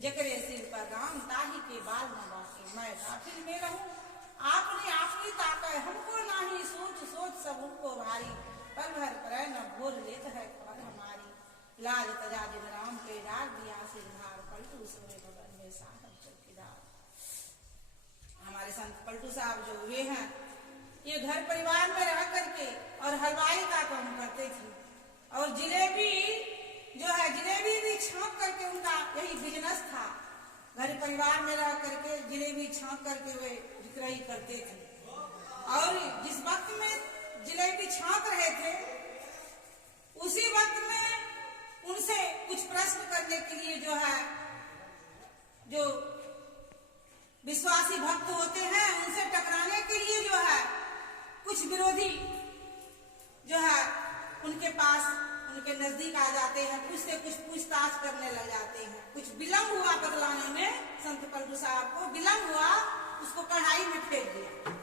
जकरे सिर पर राम ताही के बाल न बाके, मैं गाफिल में रहूं आपने आपकी ताकत, हमको नाही सोच सोच सब उनको भारी, पल भर पर न भोर लेत है खबर हमारी, लाज तजा दिन राम के डाल दिया सिरधार, पलटू सोए बगल में साहब चौकीदार। हमारे संत पलटू साहब जो हुए हैं, ये घर परिवार में रह करके और हलवाई का काम करते थे, और जिलेबी जो है जिलेबी भी छांक करके उनका यही बिजनेस था। घर परिवार में रह करके जिलेबी छांक करके वे विक्रय करते थे, और जिस वक्त में जिलेबी छांक रहे थे उसी वक्त में उनसे कुछ प्रश्न करने के लिए जो है, जो विश्वासी भक्त होते हैं उनसे टकराने के लिए जो है कुछ विरोधी जो है उनके पास उनके नजदीक आ जाते हैं, कुछ से कुछ पूछताछ करने लग जाते हैं। कुछ विलम्ब हुआ बतलाने में, संत पलटू साहब को विलम्ब हुआ, उसको कढ़ाई में फेंक दिया।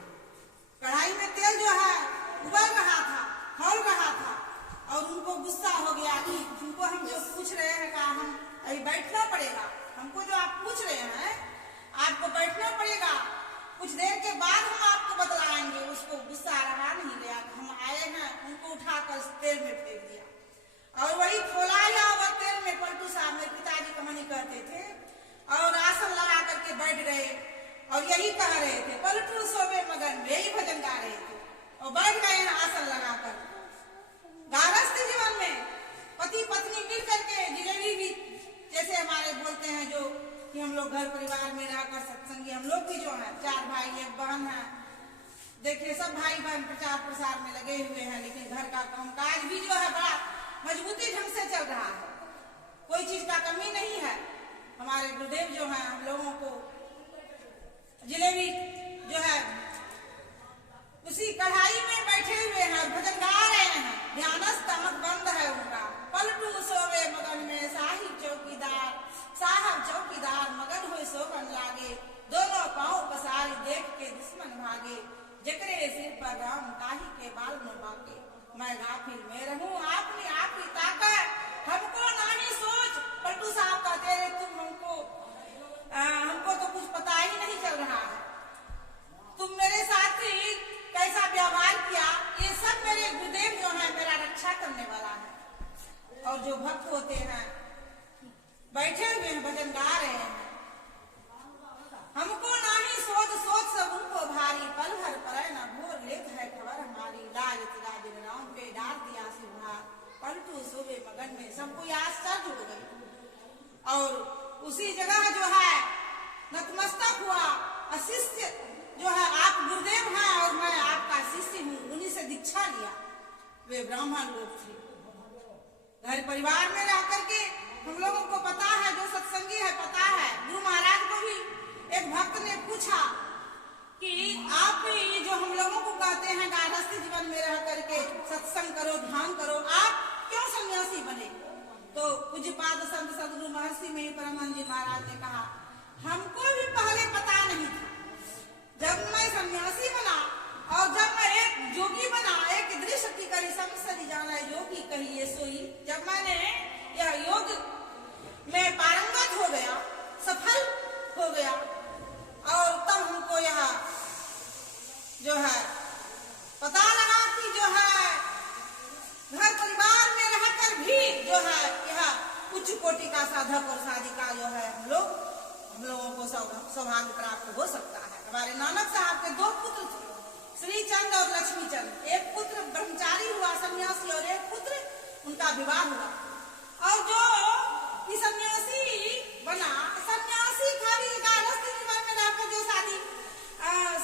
कढ़ाई में तेल जो है उबल रहा था, खौल रहा था, और उनको गुस्सा हो गया कि तुमको हम जो पूछ रहे हैं का हम अभी बैठना पड़ेगा, हमको जो आप पूछ रहे हैं आपको बैठना पड़ेगा, कुछ देर के बाद हम आपको बतलाएंगे। उसको गुस्सा रहा नहीं गया, हम आए हैं, उनको उठाकर तेल में फेंक दिया, और वही खोलाया हुआ तेल में पलटू साहब मेरे पिताजी कहानी कहते थे, और आसन लगा करके बैठ गए और यही कह रहे थे, पलटू सोवे मगन में, यही भजन गा रहे थे और बैठ गए आसन लगाकर। गारस्थ जीवन में पति पत्नी मिल करके जिलेबी भी, जैसे हमारे बोलते हैं जो कि हम लोग घर परिवार में रहकर सत्संगी, हम लोग भी जो है 4 भाई 1 बहन है, देखिए सब भाई बहन प्रचार प्रसार में लगे हुए हैं, लेकिन घर का कामकाज भी जो है बड़ा मजबूती ढंग से चल रहा है, कोई चीज का कमी नहीं है। हमारे गुरुदेव जो है हम लोगों को जिलेबी जो है उसी कढ़ाई में बैठे हुए हैं, भजन गा रहे हैं, ध्यानस्थ मत बंद है उनका, पलटू सोवे मगन में साहिब चौकीदार, साहब चौकीदार मगन हुए सोगन लागे, दोनों पांव पसारी देख के दुश्मन भागे, जकरे सिर पर राम ताही के बाल न बाके, मैं गाफिल में रहूं आपने आपकी ताकत, हमको नहीं सोच। पलटू साहब कहते रहे तुम हमको तो कुछ पता ही नहीं चल रहा है, तुम मेरे साथ ही कैसा व्यवहार किया, ये सब मेरे गुरुदेव जो है मेरा रक्षा करने वाला है। और जो भक्त होते हैं बैठे हुए हैं भजन गा रहे हैं, हमको नहीं सोच सोच सब उनको भारी, पल भर पर न भोर लेत है खबर हमारी, लाज तिरा दिन राम पे डाल दिया सिरधार, पलटू सोवे मगन में। सबको आश्चर्य हो गई, और उसी जगह जो है नतमस्तक हुआ, शिष्य जो है आप गुरुदेव हैं और मैं आपका शिष्य हूँ, उन्हीं से दीक्षा लिया। वे ब्राह्मण लोग थे, घर परिवार में रह करके हम लोगों को पता है, जो सत्संगी है पता है। गुरु महाराज को भी एक भक्त ने पूछा कि आप ये जो हम लोगों को कहते हैं गारस्थ जीवन में रह करके सत्संग करो, ध्यान करो, आप क्यों सन्यासी बने? तो पूज्यपाद संत सद्गुरु महर्षि में परमानंद जी महाराज ने कहा, हमको भी पहले पता नहीं था, जब मैं सन्यासी बना और जब मैं एक योगी बना, एक दृष्टि करी समसरी जाना योगी कहिए सोई, जब मैंने यह योग में पारंगत हो गया, सफल हो गया, और तब हमको यह जो है पता लगा कि जो है घर परिवार में रहकर भी जो है यह उच्च कोटि का साधक और साधिका जो है हम लोगों को सौभाग्य प्राप्त हो सकता है। हमारे नानक साहब के 2 पुत्र थे, श्री चंद और लक्ष्मी चंद। एक पुत्र ब्रह्मचारी हुआ सन्यासी और एक पुत्र उनका विवाह हुआ, और जो सन्यासी बना, सन्यासी खाली गारस्थ जीवन में रहकर जो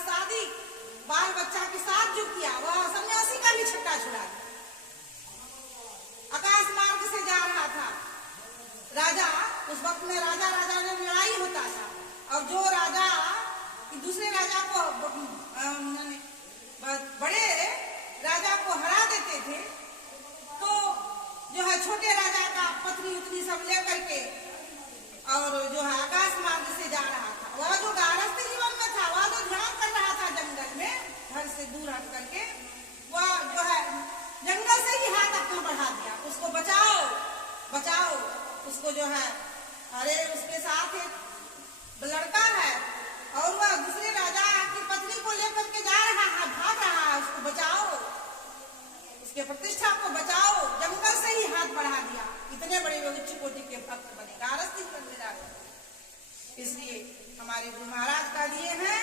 शादी बाल बच्चा के साथ जो किया, वह सन्यासी का भी छक्का छुड़ा। आकाश मार्ग से जा रहा था राजा, उस वक्त में राजा में लड़ाई होता था, और जो राजा दूसरे राजा को बड़े राजा को हरा देते थे, तो जो है छोटे राजा का पत्नी उतनी सब लेकर के और जो है आकाश मार्ग से जा रहा था। वह जो गारस्थ जीवन में था, वह जो ध्यान कर रहा था जंगल में, घर से दूर हट करके, वह जो है जंगल से ही हाथ अपना बढ़ा दिया, उसको बचाओ बचाओ, उसको जो है अरे उसके साथ साथ एक लड़का है और वह दूसरे राजा की पत्नी को लेकर के जा रहा है, भाग रहा है, उसको बचाओ, उसके प्रतिष्ठा को बचाओ। जंगल से ही हाथ बढ़ा दिया, इतने बड़े लोग उच्च कोटि के भक्त बने, गारस्ती करने जा रहे। इसलिए हमारे गुरु महाराज का दिए हैं।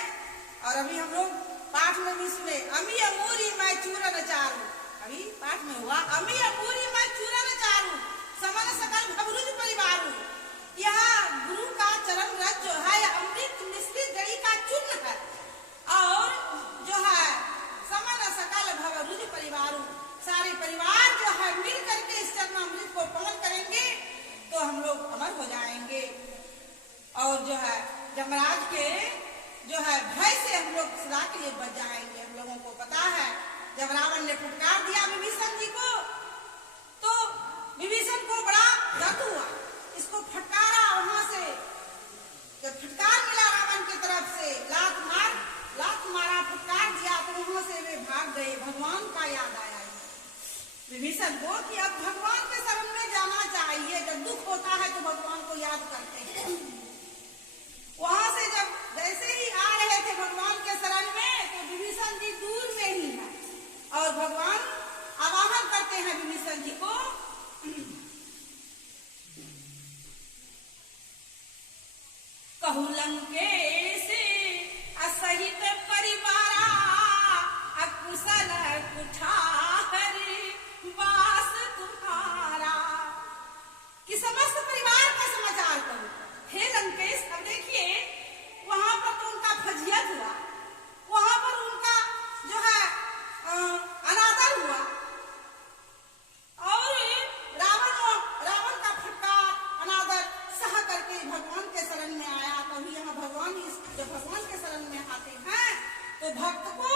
और अभी हम लोग पाठ में भी सुने, अमी अमूरी मैं चूरन चारू, अभी पाठ में हुआ, अमी अमूरी मैं चूरन चारू, समन सकल भवरुज परिवारू। यह गुरु का चरण रज जो है अमृत मिश्रित जड़ी का चूर्ण है और जो है समन सकल भवरुज परिवारू, सारे परिवार जो है मिल करके इस चरणामृत को पवन करेंगे तो हम लोग अमर हो जाएंगे। और जो है यमराज के जो है भय से हम लोग सदा के लिए बच जाएंगे। हम लोगों को पता है जब रावण ने फटकार दिया विभीषण जी को तो विभीषण को बड़ा दर्द हुआ, इसको फटकारा, वहां से जब फटकार मिला रावण की तरफ से, लात मारा, फटकार दिया तो वहां से वे भाग गए। भगवान का याद आया विभीषण को कि अब भगवान के शरण में जाना चाहिए, जब दुख होता है तो भगवान को याद करते हैं। वहां से जब जैसे ही आ रहे थे भगवान के शरण में तो विभीषण जी दूर में ही है और भगवान आवाहन करते हैं विभीषण जी को, कहू लंकेश असहित परिवारा अकुशल कुठार वास तुम्हारा, कि समस्त परिवार का समाचार करूं। हे लंकेश, अब देखिए वहां पर तो उनका फजियत हुआ, वहां पर उनका जो है अनादर हुआ और रावण का फटकार अनादर सह करके भगवान के शरण में आया। तभी यहाँ भगवान जब भगवान के शरण में आते हैं तो भक्त को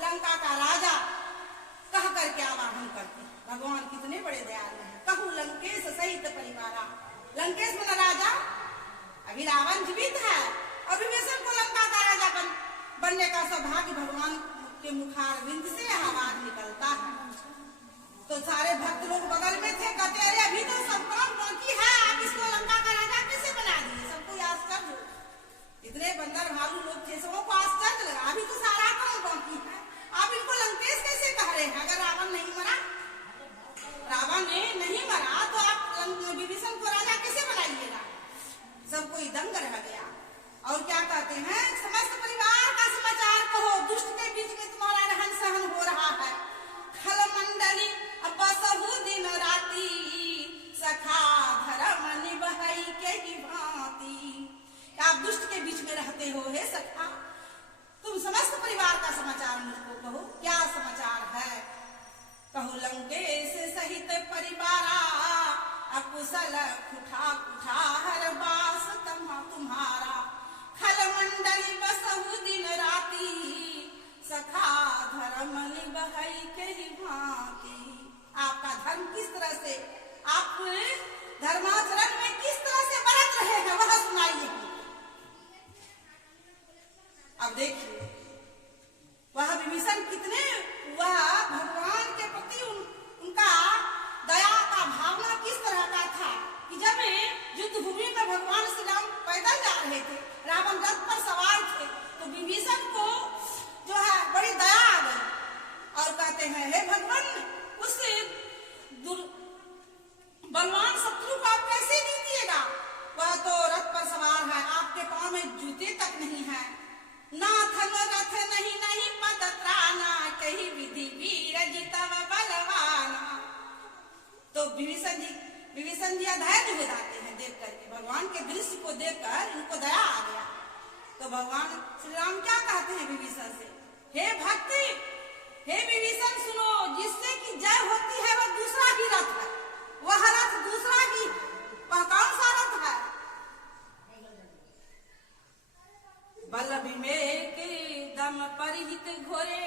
लंका का राजा कह करके आवाहन करते हैं। भगवान कितने बड़े दयालु हैं। कहू लंकेश सहित परिवारा, लंकेश में राजा, अभी रावण जीवित है और विभीषण को लंका का राजा बनने का सौभाग्य भगवान के मुखारविंद से आवाज निकलता है। तो सारे भक्त लोग बगल में थे, कहते अरे अभी तो सब काम बाकी है, आप इसको लंका का राजा कैसे बना दिए? सबको आश्चर्य, इतने बंदर भालू लोग थे, सबको आश्चर्य लगा, अभी तो सारा काम बाकी है, आप इनको लंकेश कैसे कह रहे हैं? अगर रावण नहीं मरा तो आप विभीषण को राजा कैसे बनाइएगा? सब कोई दंग रह गया। और क्या कहते हैं, समस्त परिवार का समाचार कहो, दुष्ट के बीच में तुम्हारा रहन सहन हो रहा है। खल मंडली अब सबू दिन राती सखा धर्म निभई के ही भांति, आप दुष्ट के बीच में रहते हो हे सखा, तुम समस्त परिवार का समाचार मुझको कहो, क्या समाचार है? कहू लंकेश सहित परिवारा अकुशल कुठार वास तुम्हारा, खल मंडली बसहु दिन राती सखा धर्म निभई के ही भांति। आपका धर्म किस तरह से, आप धर्माचरण में किस तरह से बरत रहे हैं वह सुनाइए। अब देखिए वह विभीषण कितने, वह भगवान के प्रति उनका दया का भावना किस तरह का था कि जब युद्ध भूमि में भगवान श्री राम पैदल जा रहे थे, रावण रथ पर सवार थे, तो विभीषण को जो है बड़ी दया आ गई और कहते हैं हे भगवान, उस बलवान शत्रु को आप कैसे जीतिएगा? वह तो रथ पर सवार है, आपके पांव में जूते तक नहीं है, नाथन रथ नहीं पद त्राना, कही विधि वीर जितव बलवाना। तो विभीषण जी धैर्य हो जाते हैं देख करके, भगवान के दृश्य को देखकर इनको दया आ गया। तो भगवान श्री राम क्या कहते हैं विभीषण से, हे भक्ति, हे विभीषण सुनो, जिससे कि जय होती है वह दूसरा ही रथ है, वह रथ दूसरा ही, वह कौन सा रथ है? बल विवेक दम परिहित घोरे,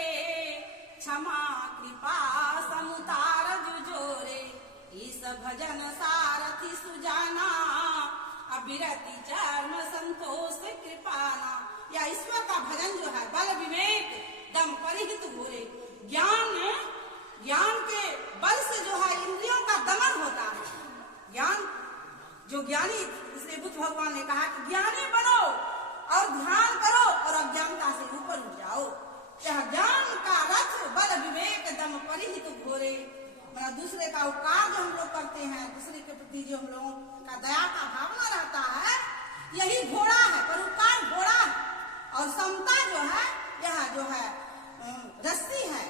क्षमा कृपा समुतार जुजोरे, ईस भजन सारथी सुजाना, अविरति चर्म संतोष कृपाना। या ईश्वर का भजन जो है, बल विवेक दम परिहित घोरे, ज्ञान के बल से जो है इंद्रियों का दमन होता है। ज्ञान जो ज्ञानी, इसलिए बुद्ध भगवान ने कहा कि यह ज्ञान का रथ बल विवेक दम परिहित घोरे। मतलब दूसरे का उपकार जो हम लोग करते हैं, दूसरे के प्रति जो हम लोगों का दया का भावना रहता है, यही घोड़ा है, परोपकार घोड़ा है। और समता जो है यह जो है रस्सी है।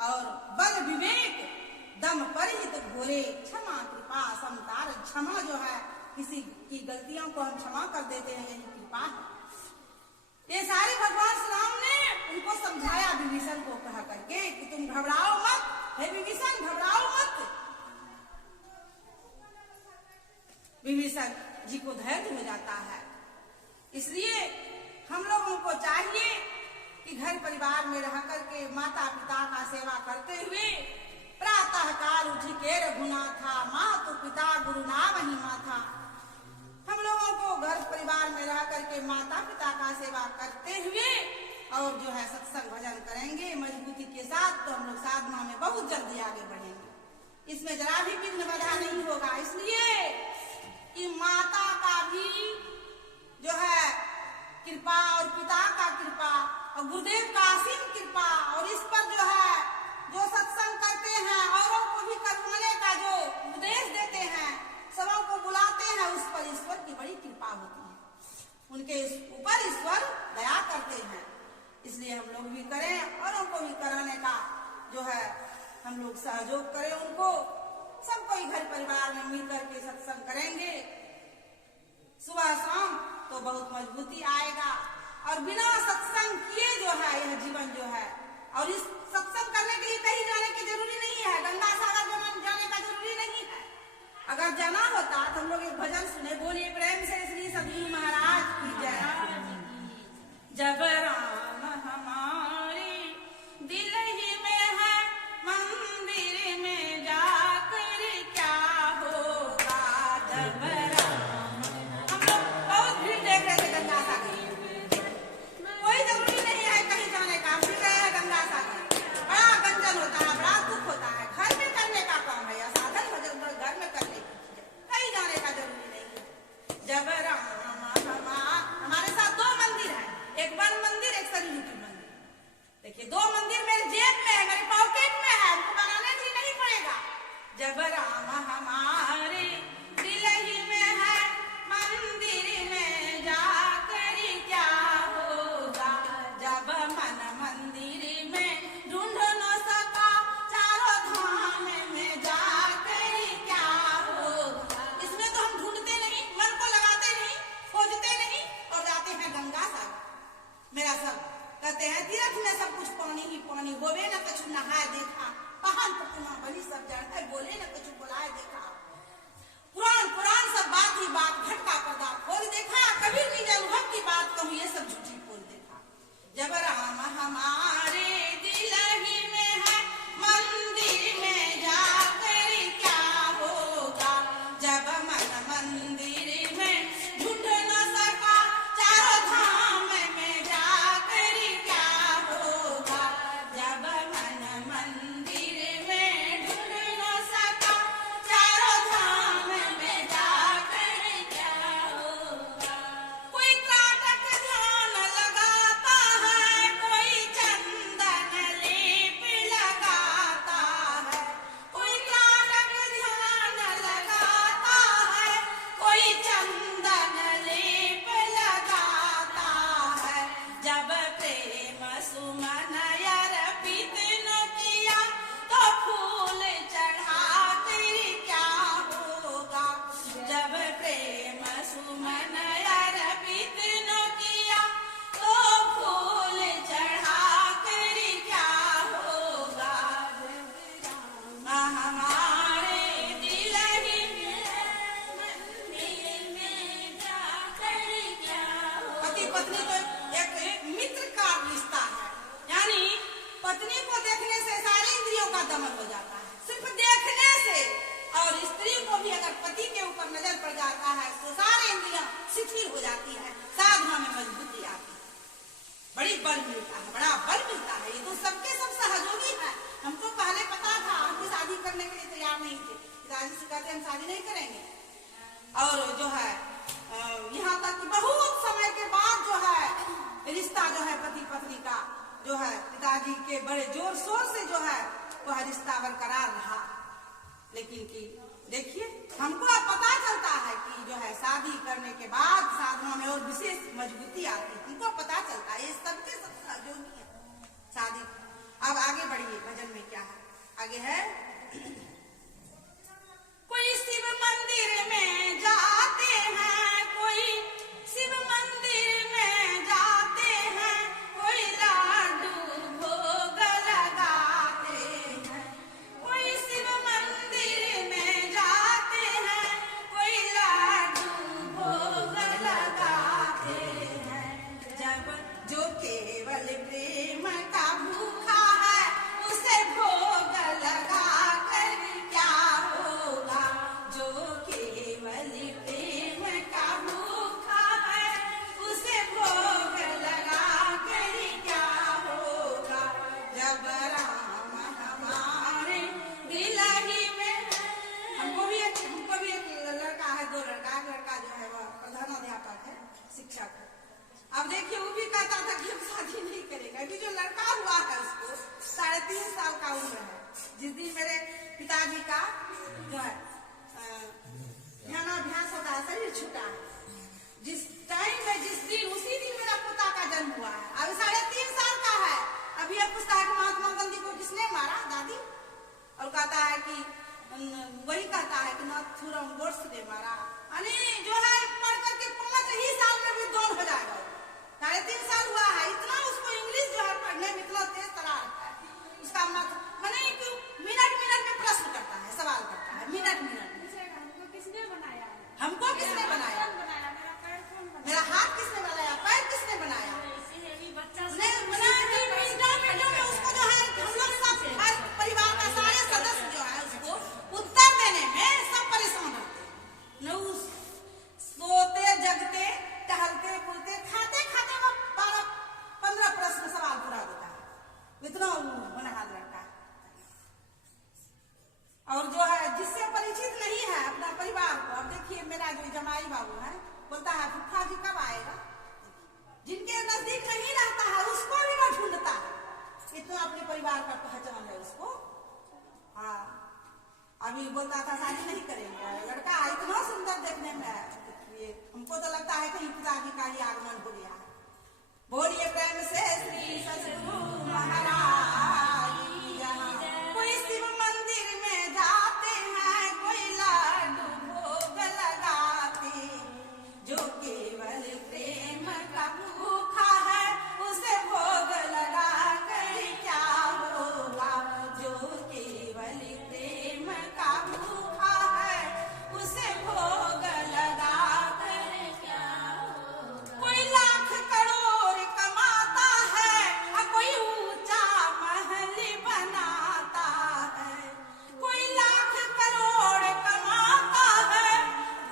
और बल विवेक दम परिहित घोरे। क्षमा कृपा समता, क्षमा जो है किसी की गलतियों को हम क्षमा कर देते हैं, यही कृपा है। ये सारे भगवान श्री राम ने उनको समझाया विभीषण को कहा करके कि तुम घबराओ मत, हे विभीषण घबराओ मत। विभीषण जी को धैर्य हो जाता है। इसलिए हम लोगों को चाहिए कि घर परिवार में रह करके माता पिता का सेवा करते हुए प्रातः काल उठी के रघुनाथा, मातु पिता गुरु नावहि माथा। हम लोगों को घर परिवार में रह करके माता पिता का सेवा करते हुए और जो है सत्संग भजन करेंगे मजबूती के साथ, तो हम लोग साधना में बहुत जल्दी आगे बढ़ेंगे। इसमें जरा भी विघ्न बाधा नहीं होगा। इसलिए कि माता का भी जो है कृपा और पिता का कृपा और गुरुदेव का असीम कृपा, और इस पर जो है जो सत्संग करते हैं औरों को भी करवाने का जो उपदेश देते हैं, सबों को बुलाते हैं, उस पर ईश्वर की बड़ी कृपा होती है। उनके ऊपर ईश्वर दया करते हैं। इसलिए हम लोग भी करें, औरों को भी कराने का जो है हम लोग सहयोग करें उनको। सब कोई घर परिवार में मिल करके सत्संग करेंगे सुबह शाम, तो बहुत मजबूती आएगा। और बिना सत्संग किए जो है यह जीवन जो है, और इस सत्संग करने के लिए कहीं जाने की जरूरी नहीं है, गंगा सागर जाने का जरूरी नहीं है। अगर जाना होता तो हम लोग एक भजन सुने, बोलिए प्रेम से श्री सद्गुरु महाराज की जय। जब राम हमारे दिल ही में है, मंदिर में जाकर क्या होगा। जब राम, हम लोग बहुत भीड़ देख रहे थे गंगा सागर, कोई जरूरी नहीं है कहीं जाने का। फिर गए हैं गंगा सागर, बड़ा गंजन होता है, बड़ा दुख होता है। घर में करने का काम है, या साधन भजन घर में करने की, कहीं जाने का जरूरी नहीं है। जब राम हमारे साथ दो मंदिर है, एक वन मंदिर, एक सरयू की मंदिर। देखिए दो मंदिर मेरे जेब में है, मेरे पॉकेट में है, हमको बनाने भी नहीं पड़ेगा। जब राम हमारे दिल ही में है, मंदिर में जाकर क्या होगा। जब मन मंदिर में ढूंढ न सका, चारों धाम में जाकर क्या होगा। इसमें तो हम ढूंढते नहीं, मन को लगाते नहीं, खोजते नहीं, और जाते हैं गंगा सागर। मेरा सब कहते हैं तीर्थ में सब कुछ पानी ही पानी, होवे न कुछ नहाए देखा, पहाड़ प्रतिमा बनी सब जड़ते, बोले न कुछ बुलाए देखा। पुराण सब बात ही बात, घटका पर्दा खोल देखा, कभी निज अनुभव की बात कहूँ ये सब झूठी बोल देखा। जब राम हमारे दिल ही में है, मंदिर में जाकर क्या होगा। जब मन मंदिर में ढूंढ न सका, चारों धाम में जाकर क्या होगा। जब मन मंदिर में ढूंढ न सका, चारों धाम में जाकर क्या होगा। कोई त्राटक ध्यान लगाता है, कोई चंदन लेप लगाता है। कोई त्राटक ध्यान लगाता है, कोई चंदन लेप लगाता है। जब प्रेम सुमन अर्पित न किया, तो फूल चढ़ा कर क्या होगा। जब प्रेम सुमन अर्पित न किया, तो फूल चढ़ा कर क्या होगा। हमारे दिल ही में, मंदिर में जाकर क्या होगा। पति पत्नी तो एक मित्र का रिश्ता है, यानी पत्नी को देखने से सारी इंद्रियों का दमन हो जाता है, सिर्फ देखने से। और स्त्री को भी अगर पति के ऊपर नजर पड़ जाता है तो सारी इंद्रियां शिथिल हो जाती है, साधना में मजबूती आती है, बड़ी बल मिलता है, बड़ा बल मिलता है। ये तो सबके सब सहयोगी है। हमको पहले पता था, हम शादी करने के लिए तैयार नहीं थे, पिताजी से कहते हम शादी नहीं करेंगे। और जो है यहाँ तक कि बहुत समय के बाद जो है रिश्ता जो है पति पत्नी का जो है पिताजी के बड़े जोर शोर से जो है वह रिश्ता बरकरार रहा। लेकिन कि देखिए हमको अब पता चलता है कि जो है शादी करने के बाद साधना में और विशेष मजबूती आती है। हमको पता चलता है ये सबके सब जो नहीं है शादी। अब आगे बढ़िए, भजन में क्या है? आगे है कोई शिव मंदिर में जाते हैं, कोई शिव मंदिर में जाते हैं, कोई लाडू भोग लगाते हैं। कोई शिव मंदिर में जाते हैं, कोई लाडू भोग लगाते हैं। जब जो केवल प्रेम का भूखा है उसे भोग लगा कर क्या होगा। जो केवल प्रेम का भूखा है उसे भोग लगा कर क्या होगा। जब राम हमारे दिल ही में हमको भी एक लड़का है, 2 लड़का, एक लड़का जो है वह प्रधानाध्यापक है, शिक्षक है। अब देखिए वो भी कहता था कि हम शादी नहीं करेगा। अभी जो लड़का हुआ है उसको 3.5 साल का उम्र है। जिस दिन मेरे पिताजी का जो है ध्यानाभ्यास होता है, शरीर छूटा है, जिस टाइम में जिस दिन उसी दिन मेरा पोता का जन्म हुआ है। अभी 3.5 साल का है। अभी अब पूछता है कि महात्मा गांधी को किसने मारा दादी, और कहता है कि वही कहता है कि नाथुराम गोड्से ने मारा। अरे जो है पढ़ करके 5 ही साल में विद्वान हो जाएगा। 3.5 साल हुआ है, इतना उसको इंग्लिश जो है पढ़ने में इतना तेज तरार है। उसका माने मिनट में प्रश्न करता है, सवाल करता है, मिनट में। हमको किसने बनाया? हमको किसने बनाया? मेरा पैर कौन बनाया? मेरा हाथ किसने बनाया? पैर किसने बनाया? बच्चा नहीं बना कि मिनटों में उसको जो है हम लोग सब हर परिवार का सारे सदस्य जो है उसको उत्तर देने में सब परेशान रहते हैं। न उस सोते जगते टहलते बुलते खाते खाते वो 12-15 प्रश्न सवाल पूरा देता है। इतना होनहार लड़का है। और जो है जिससे परिचित नहीं है अपना परिवार को, अब देखिए मेरा जो जमाई बाबू है बोलता है फूफा जी कब आएगा। जिनके नजदीक नहीं रहता है उसको भी वो ढूंढता है। इतना अपने परिवार का पहचान है उसको। हाँ अभी बोलता था शादी नहीं करेंगे। लड़का इतना सुंदर देखने में है, हमको तो लगता है कि पिताजी का ही आगमन हो गया है। बोलिए प्रेम से श्री सद्गुरु महाराज की जय। कोई शिव मंदिर में जाते हैं, कोई लाडू भोग लगाते। जो केवल प्रेम का भूखा है उसे भोग लगा कर क्या होगा। जो केवल प्रेम का भूखा है उसे भोग लगा कर क्या होगा। कोई लाख करोड़ कमाता है, कोई ऊंचा महल बनाता है। कोई लाख करोड़ कमाता है,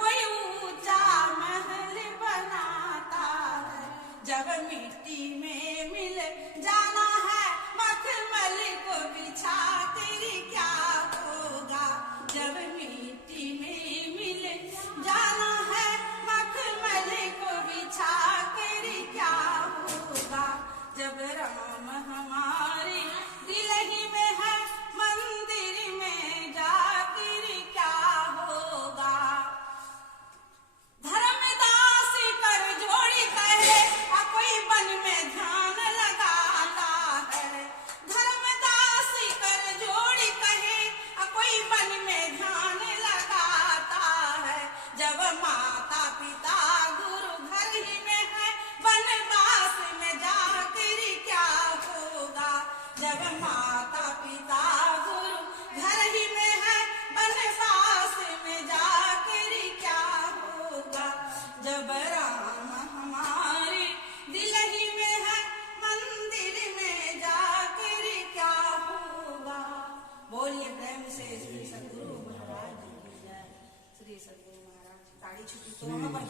कोई ऊंचा महल बनाता है। जब मिट्टी में मिल जाना है मखमल को बिछा कर क्या होगा। जब मिट्टी में मिल जाना है मखमल को बिछा कर क्या होगा। जब राम हमारे दिल ही में है मंदिर में जाकर क्या होगा। धर्मदास कर जोड़ी कहे कोई वन में ध्यान लगाता है। धर्मदास कर जोड़ी कहे कोई वन में ध्यान लगाता है। जब माता पिता गुरु घर ही में है वनवास में जाकर क्या होगा। जब माता पिता गुरु घर ही में है वनवास में जाकर क्या होगा। जब राम हमारे दिल ही में है मंदिर में जाकर क्या होगा। बोलिए प्रेम से श्री सद्गुरु महाराज की जय। श्री सद्गुरु महाराज ताड़ी छुट्टी तो वहां पर